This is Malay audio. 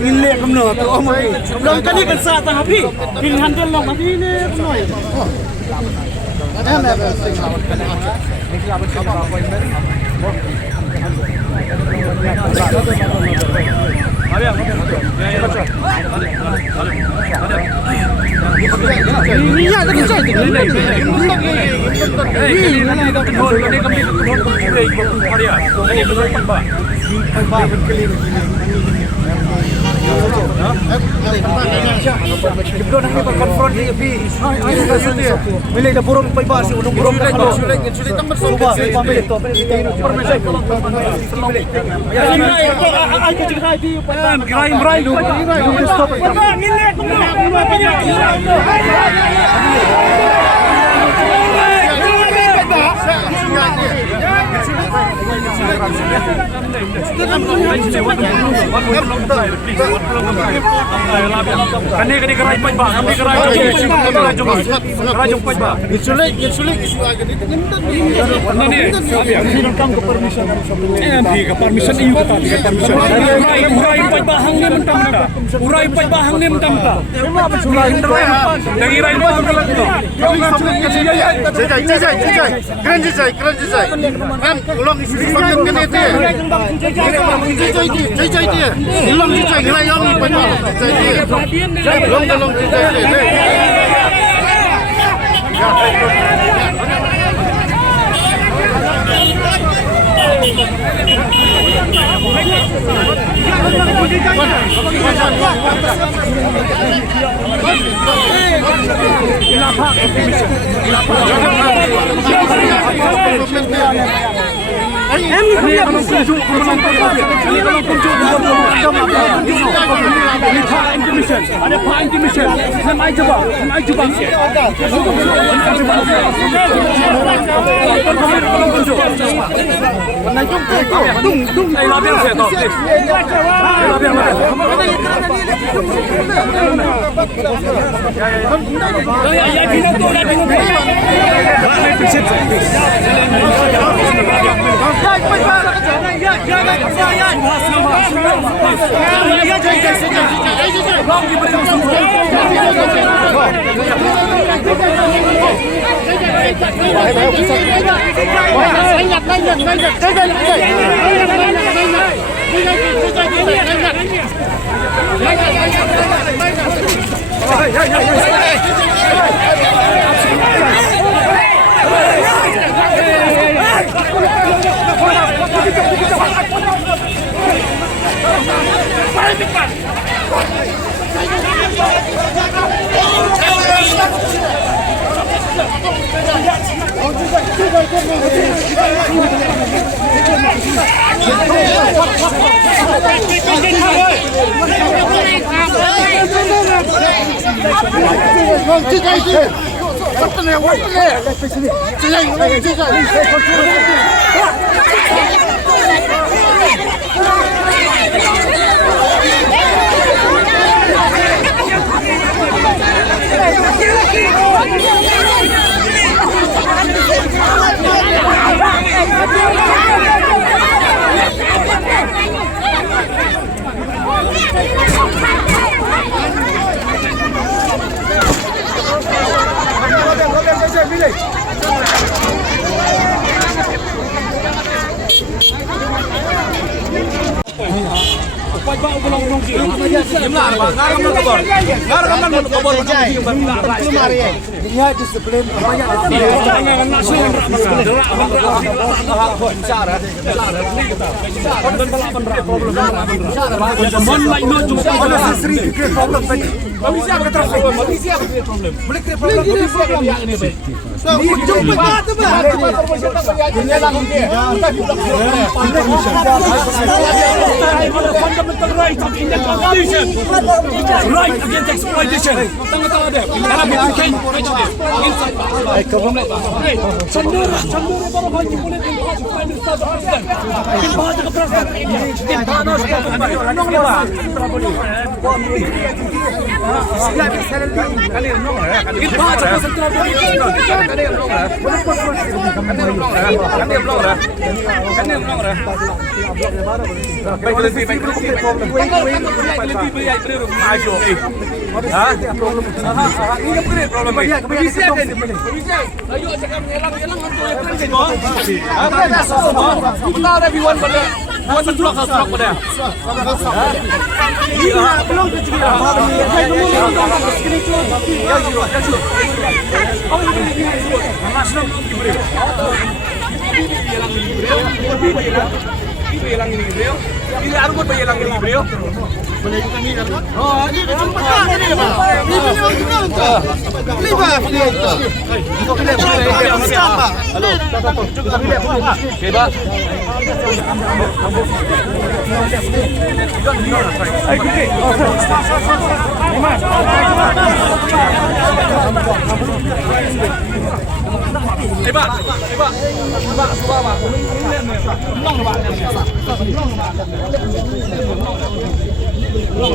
Nilai kemana tu omai. Long kali kan saat tapi pilihan dia long tapi ni penuh. Belum nak konfront dia bi. Bila dah burung pai bas, unung burung dah kalau. Sulit tambah sobat. Sampai itu apa kita ini. Permisi kalau ya ini ai ke cerai di pai. Gerai tu. Stop. Ngile aku Kani gerai pai ba, kami gerai jom pai ba. Insulik isu agak ni tengah ni. Ni kam ke permission. Di ke permission iu ke permission. Urai pai ba hang ni mentang-mentang. Urai pai ba hang ni mentang-mentang. Memang apa sulah interai. Dari rai ba mentang-mentang. Keren jejai. Kan ulang isu pakai kene tu. Jejai dia. Ulang jejai gerai yang ni pai ba. Jejai dia. Long jejai dia. Ada Pak Intimation. Semai coba. Lihat disiplin banyak problem Malaysia bukan trafik. Malaysia punya problem. Boleh create problem. Malaysia kan yang ini baik. So, jumpa tu bah. Permission tak bayar. Ini lah mungkin. Fundamental right of Indian Constitution. Right against exploitation. Tengah-tengah dia. Kalau mungkin Chandra baru haji boleh Prime Minister President. Kim bahasa ke President. Kim panas ke President. Nong dia. Kim bahasa ke President. Ini argut bayalang ini beliau. Boleh juga ni kan? Oh, ini tempat ni apa? Ini beliau juga entah. Liba beliau entah. Untuk beliau apa? Halo. Juga beliau apa? Okey, Pak. Hai, okey. Pak. Pak, suara Pak. Belum Pak. Belum.